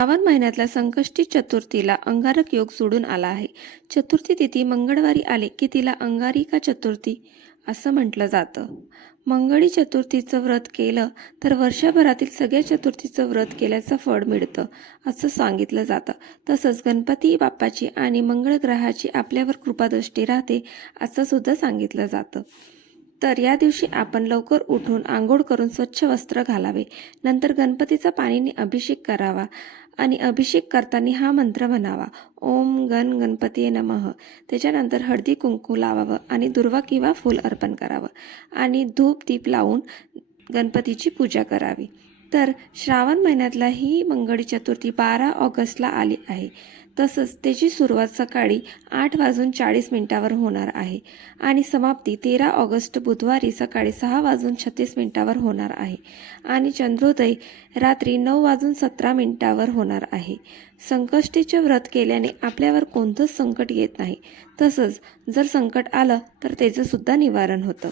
श्रावण महिन्यातल्या संकष्टी चतुर्थीला अंगारक योग सोडून आला आहे. चतुर्थी तिथी मंगळवारी आले की तिला अंगारिका चतुर्थी असं म्हटलं जातं. मंगळी चतुर्थीचं व्रत केलं तर वर्षभरातील सगळ्या चतुर्थीचं व्रत केल्याचं फळ मिळतं असं सांगितलं जातं. तसंच गणपती बाप्पाची आणि मंगळ ग्रहाची आपल्यावर कृपादृष्टी राहते असं सुद्धा सांगितलं जातं. तर या दिवशी आपण लवकर उठून आंघोळ करून स्वच्छ वस्त्र घालावे. नंतर गणपतीचा पाणीने अभिषेक करावा आणि अभिषेक करताना हा मंत्र म्हणावा. ओम गण गणपती नमः. त्याच्यानंतर हळदी कुंकू लावावं आणि दुर्वा किंवा फूल अर्पण करावं. आणि धूप दीप लावून गणपतीची पूजा करावी. तर श्रावण महिन्यातला ही मंगळी चतुर्थी बारा ऑगस्टला आली आहे. तसंच त्याची सुरुवात सकाळी आठ वाजून चाळीस मिनिटावर होणार आहे आणि समाप्ती तेरा ऑगस्ट बुधवारी सकाळी सहा वाजून छत्तीस मिनिटावर होणार आहे आणि चंद्रोदय रात्री नऊ वाजून सतरा मिनिटावर होणार आहे. संकष्टीचे व्रत केल्याने आपल्यावर कोणतंच संकट येत नाही. तसंच जर संकट आलं तर त्याचंसुद्धा निवारण होतं.